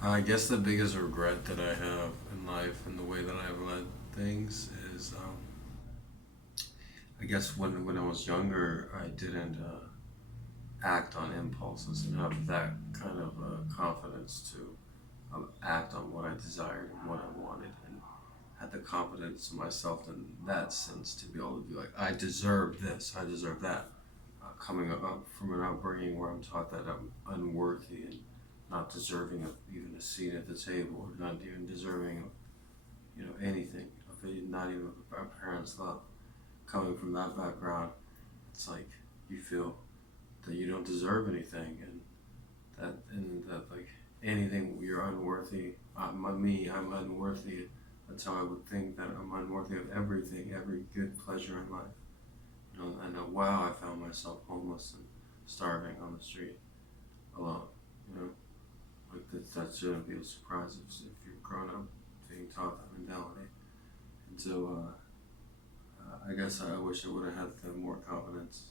I guess the biggest regret that I have in life and the way that I've led things is, I guess when I was younger, I didn't act on impulses and have that kind of confidence to act on what I desired and what I wanted, and had the confidence in myself in that sense to be able to be like, I deserve this, I deserve that. Coming up from an upbringing where I'm taught that I'm unworthy and not deserving of even a seat at the table, or not even deserving of anything, of not even our parents' love. Coming from that background, it's like you feel that you don't deserve anything, and that like anything you're unworthy. I'm unworthy. That's how I would think that I'm unworthy of everything, every good pleasure in life. And wow, I found myself homeless and starving on the street alone. You know, like that shouldn't be a surprise if you're grown up being taught that mentality. And so I guess I wish I would have had the more confidence,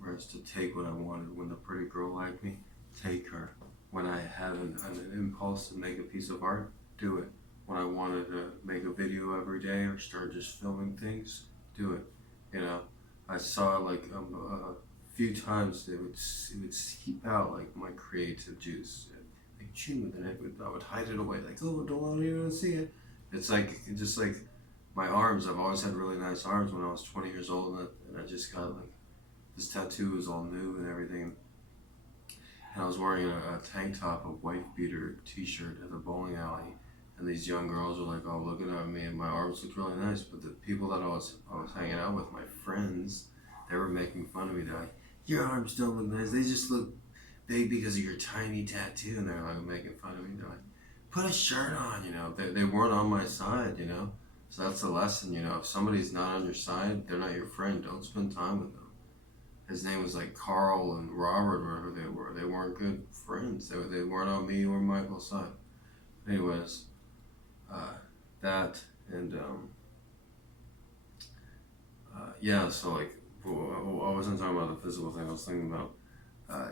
whereas to take what I wanted. When the pretty girl liked me, take her. When I had an impulse to make a piece of art, do it. When I wanted to make a video every day or start just filming things, do it. You know, I saw like a few times it would seep out like my creative juice, like chew, and I would hide it away, like, oh, don't want anyone to see it. It's like just like my arms. I've always had really nice arms when I was 20 years old, and I just got like this tattoo was all new and everything. And I was wearing a tank top, a wife beater t-shirt at the bowling alley, and these young girls were like all looking at me, and my arms looked really nice. But the people that I was hanging out with, my friends, they were making fun of me. They're like, "Your arms don't look nice. They just look big because of your tiny tattoo." And they're like making fun of me. They're like, "Put a shirt on." They weren't on my side. So that's the lesson. If somebody's not on your side, they're not your friend. Don't spend time with them. His name was like Carl and Robert, wherever they were. They weren't good friends. They weren't on me or Michael's side. Anyways, uh, that and yeah. So like, I wasn't talking about the physical thing. I was thinking about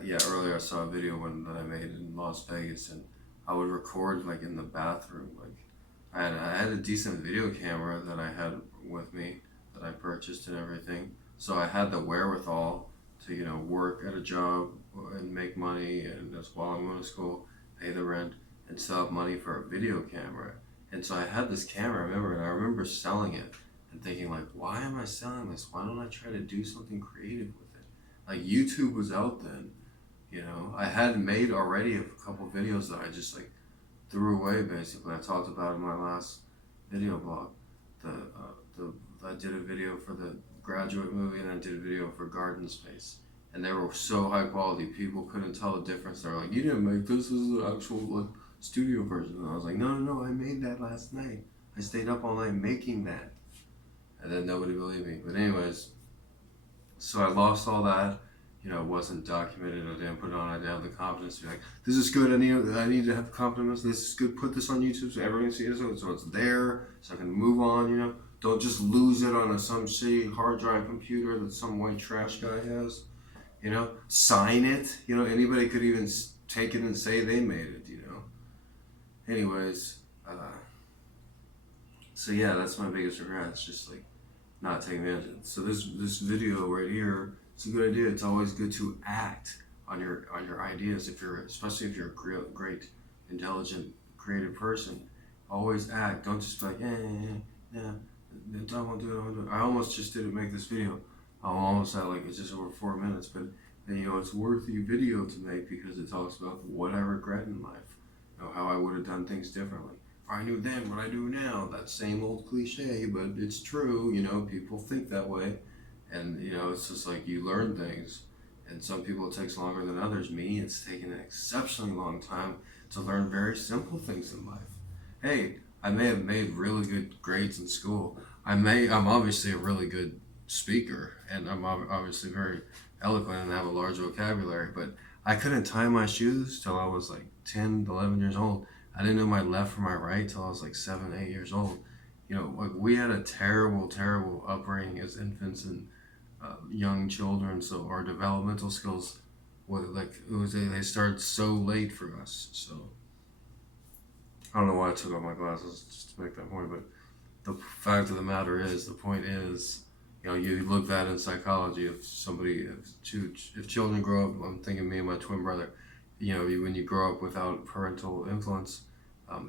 yeah. Earlier, I saw a video that I made in Las Vegas, and I would record like in the bathroom. Like, I had a decent video camera that I had with me that I purchased and everything. So I had the wherewithal to work at a job and make money, and that's while I'm going to school, pay the rent, and still have money for a video camera. And so I had this camera, and I remember selling it and thinking like, why am I selling this? Why don't I try to do something creative with it? Like YouTube was out then. I had made already a couple videos that I just like threw away basically. I talked about in my last video blog. The I did a video for the Graduate movie, and I did a video for Garden Space, and they were so high quality people couldn't tell the difference. They were like, "You didn't make this. This is the actual like studio version." And I was like, "No, no, no! I made that last night. I stayed up all night making that." And then nobody believed me. But anyways, so I lost all that. It wasn't documented. I didn't put it on. I didn't have the confidence to be like, this is good. I need to have confidence. This is good. Put this on YouTube so everyone can see it. So it's there. So I can move on. Don't just lose it on some shitty hard drive computer that some white trash guy has. Sign it. Anybody could even take it and say they made it. Anyways, so yeah, that's my biggest regret. It's just like not taking advantage. So this video right here, it's a good idea. It's always good to act on your ideas, especially if you're a great, intelligent, creative person. Always act. Don't just be like, yeah, I don't want to do it. I want to do it. I almost just didn't make this video. I'm almost at like it's just over 4 minutes, but it's worthy video to make because it talks about what I regret in life. How I would have done things differently. If I knew then what I do now, that same old cliche, but it's true. People think that way, and it's just like you learn things, and some people it takes longer than others. Me, it's taken an exceptionally long time to learn very simple things in life. Hey, I may have made really good grades in school. I'm obviously a really good speaker, and I'm obviously very eloquent and have a large vocabulary, but I couldn't tie my shoes till I was like 10, 11 years old. I didn't know my left from my right till I was like 7, 8 years old. Like we had a terrible, terrible upbringing as infants and young children. So our developmental skills, they start so late for us. So I don't know why I took off my glasses just to make that point, but the fact of the matter is, the point is, you look at in psychology. If somebody, if children grow up, I'm thinking me and my twin brother, when you grow up without parental influence,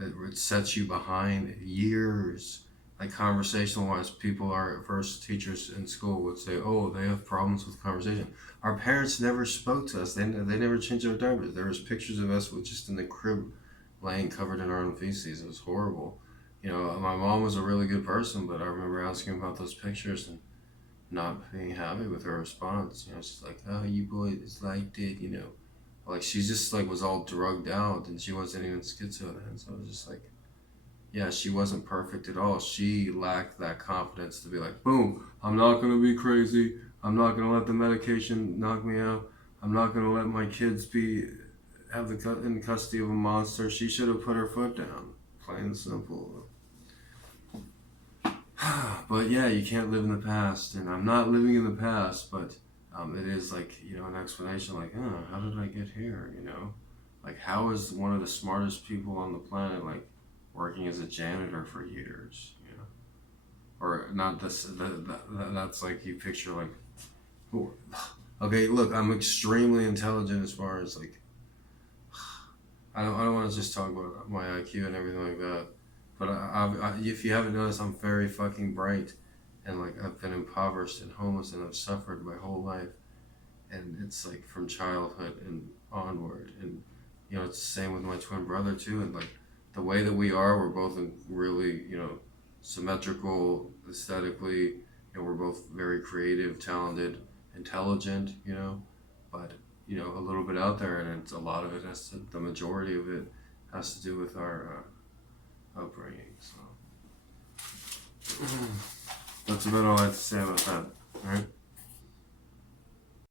it sets you behind years. Like conversational wise, people our first teachers in school would say, "Oh, they have problems with conversation." Our parents never spoke to us. They never changed our diapers. There was pictures of us with just in the crib, laying covered in our own feces. It was horrible. My mom was a really good person, but I remember asking about those pictures and not being happy with her response. She's like, "Oh, you boys liked it." Like she just like was all drugged out, and she wasn't even schizo then. So I was just like, yeah, she wasn't perfect at all. She lacked that confidence to be like, boom, I'm not gonna be crazy. I'm not gonna let the medication knock me out. I'm not gonna let my kids have in custody of a monster. She should have put her foot down, plain and simple. But yeah, you can't live in the past, and I'm not living in the past, but it is like an explanation, like, how did I get here? Like how is one of the smartest people on the planet like working as a janitor for years? Or not this. That's like you picture like, okay, look, I'm extremely intelligent as far as like I don't want to just talk about my IQ and everything like that. But if you haven't noticed, I'm very fucking bright, and like I've been impoverished and homeless, and I've suffered my whole life, and it's like from childhood and onward, and it's the same with my twin brother too, and like the way that we are, we're both really symmetrical aesthetically, and we're both very creative, talented, intelligent, but a little bit out there, and it's a lot of it the majority of it has to do with our upbringing. So that's about all I have to say about that. All right.